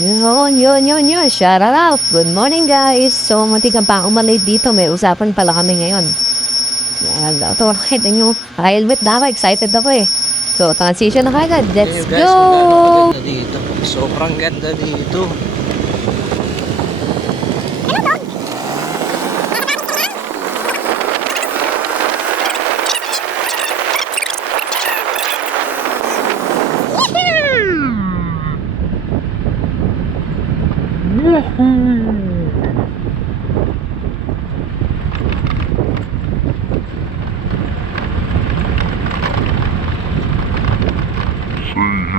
Yun. Shout out. Good morning, guys. So, matigang pa akong malate dito. May usapan pala kami ngayon. Ito, nakita nyo. Helmet na ako. Excited ako eh. So, transition na kagad. Let's Guys, go! maganda dito. Sobrang ganda dito.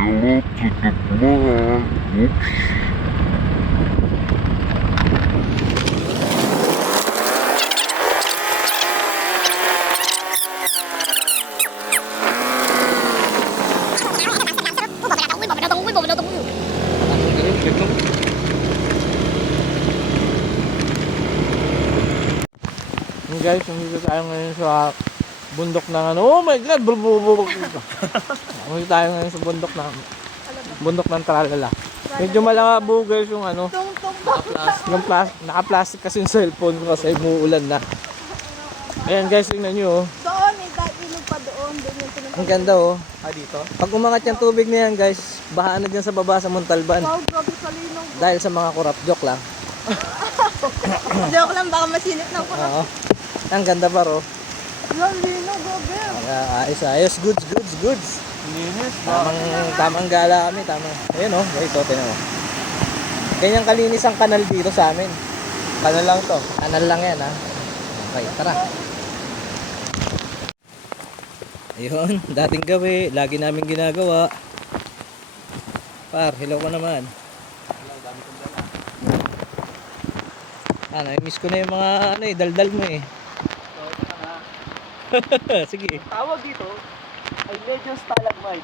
Hello to the vlog. Oops. Guys, nandito tayo ngayon sa bundok ng ano. Oh my god, bulbubuk. Nandito tayo ngayon sa bundok ng Tralala. Medyo malabo guys yung ano, naka-plastic kasi yung cellphone ko kasi umuulan na. Ayan guys, tingnan nyo oh. Doon, may ilog pa doon. Doon yung pinag- Ang ganda oh. Dito? Pag umangat yung tubig na yan guys, bahaan na dyan sa baba sa Montalban. Wow, grabe sa linaw. Dahil sa mga kurap, joke lang. Joke lang, baka masinit na ako. Oo. Ang ganda pa ro. Yung linaw, grabe. Ayos, goods. Linis Tamang gala kami, tamang. Ayun oh, ito, tingnan mo. Ganyan kalinis ang kanal dito sa amin. Kanal lang to. Kanal lang yan ha. Okay, tara. Ayun, dating gawi, lagi namin ginagawa. Par, hello ka naman. Miss ko na yung mga daldal mo eh. Sige. Tawag dito ay medyo stalagmite.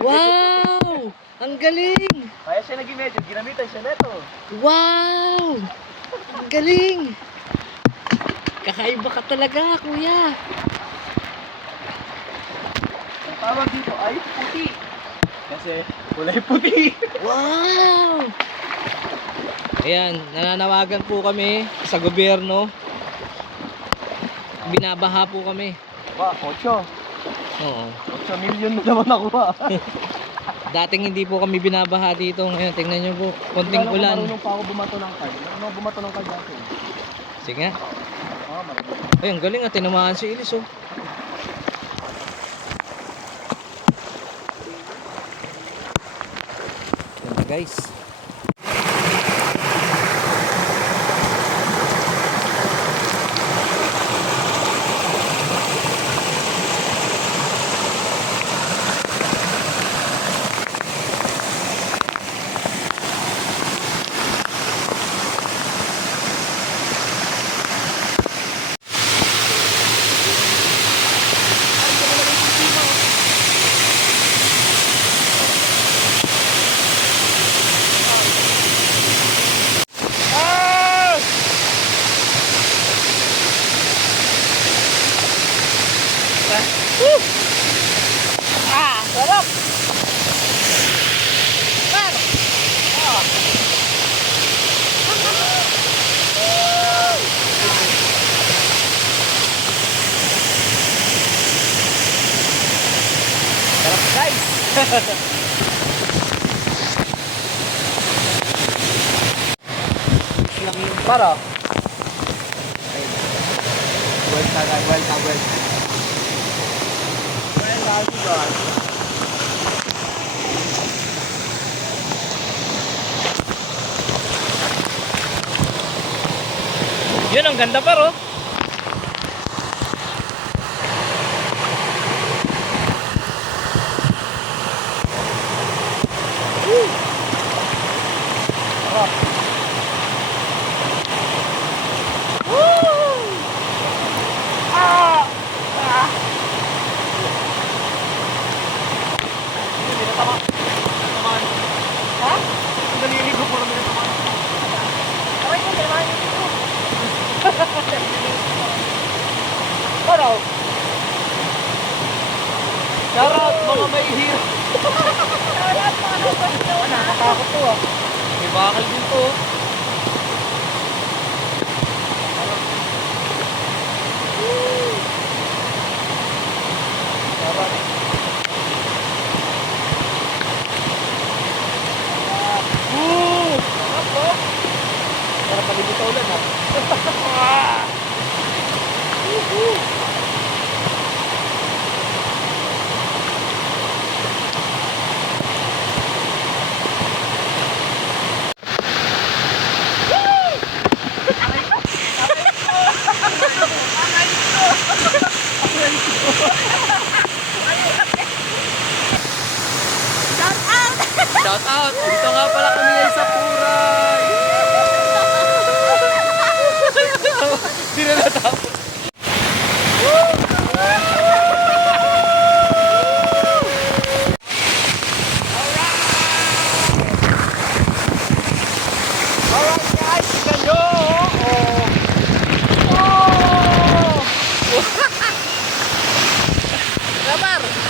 Wow! Ang galing! Kaya siya naging medyo, ginamitan siya neto. Wow! Ang galing! Kakaiba ka talaga, kuya. Ang tawag dito ay puti. Kasi kulay puti. Wow! Ayan, nananawagan po kami sa gobyerno. Binabaha po kami. Ba, 8. Oo. 8 million na naman nakuha. Dating hindi po kami binabaha dito. Ngayon, tingnan nyo po. Konting ulan. Marunong pa ako bumato ng card. Marunong bumato ng card dati. Sige nga. Marunong. Ay, ang galing ah. Tinamaan si Ilis oh. Ganda guys. Sarap! Sarap guys. Laki yung para. Well, well. Yun, ang ganda pa ro. Naliligo po naman ito. Okay, kung ginawa niyo ito. Ano? Shoutout mga may hirap. Sarap, mga kapatid. Nakatakot to ah. Bakal din to. Sarap. Sarap po. Sarap palibot ulan ha. Shout out! Dito nga pala kami ngayon sa Puray! Hindi na natapos. Alright guys, tignan nyo! Oh! Kapar!